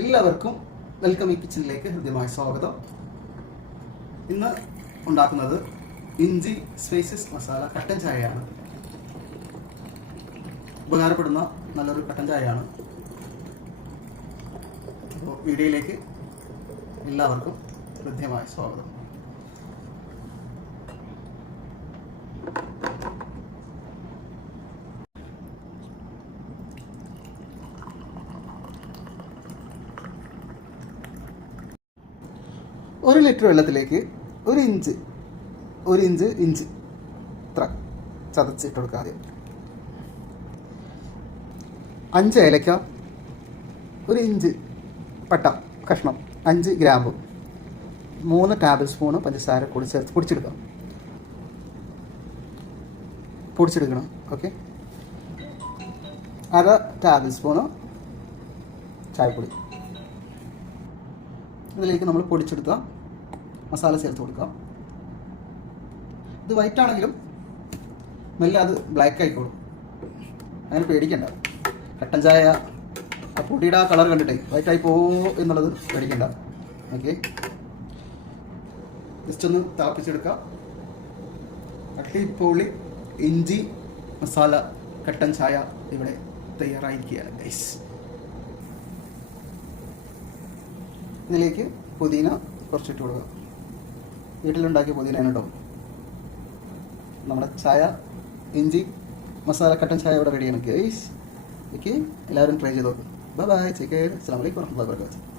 എല്ലാവർക്കും വെൽക്കം ഈ കിച്ചണിലേക്ക് ഹൃദ്യമായ സ്വാഗതം. ഇന്ന് ഉണ്ടാക്കുന്നത് ഇഞ്ചി സ്പൈസസ് മസാല കട്ടൻ ചായയാണ്. ഉപകാരപ്പെടുന്ന നല്ലൊരു കട്ടൻ ചായയാണ്. അപ്പോൾ വീഡിയോയിലേക്ക് എല്ലാവർക്കും ഹൃദ്യമായ സ്വാഗതം. ഒരു ലിറ്റർ വെള്ളത്തിലേക്ക് ഒരു ഇഞ്ച് ഇത്ര ചതച്ചിട്ട് കൊടുക്കുക. ആദ്യം 5 ഏലക്ക, 1 ഇഞ്ച് പട്ട കഷ്ണം, 5 ഗ്രാമ്പു, 3 ടേബിൾ സ്പൂണ് പഞ്ചസാര കൂടി ചേർത്ത് പൊടിച്ചെടുക്കണം. ഓക്കെ, 1/2 ടേബിൾ സ്പൂണ് ചായപ്പൊടി. ഇതിലേക്ക് നമ്മൾ പൊടിച്ചെടുത്ത മസാല ചേർത്ത് കൊടുക്കാം. ഇത് വൈറ്റ് ആണെങ്കിലും മെല്ലെ അത് ബ്ലാക്ക് ആയിക്കോളും, അങ്ങനെ പേടിക്കണ്ട. കട്ടൻ ചായ പൊടിയുടെ ആ കളർ കണ്ടിട്ടേ വൈറ്റ് ആയി പോവോ എന്നുള്ളത് പേടിക്കണ്ട. ഓക്കെ, ജസ്റ്റ് ഒന്ന് തിളപ്പിച്ചെടുക്കാം. അടിപൊളി ഇഞ്ചി മസാല കട്ടൻ ചായ ഇവിടെ തയ്യാറായിരിക്കുകയാണ് ഗൈസ്. ഇതിലേക്ക് പുതിന കുറച്ചിട്ട് കൊടുക്കുക. വീട്ടിലുണ്ടാക്കിയ പുതിനയാണ് കേട്ടോ. നമ്മുടെ ചായ ഇഞ്ചി മസാല കട്ടൻ ചായ ഇവിടെ റെഡിയാണ് ഗൈസ്. ഓക്കെ, എല്ലാവരും ട്രൈ ചെയ്ത് നോക്കും. Bye bye, take care. അസ്സലാമു അലൈക്കും വറഹ്മത്തുള്ളാഹി വബറകാതുഹു.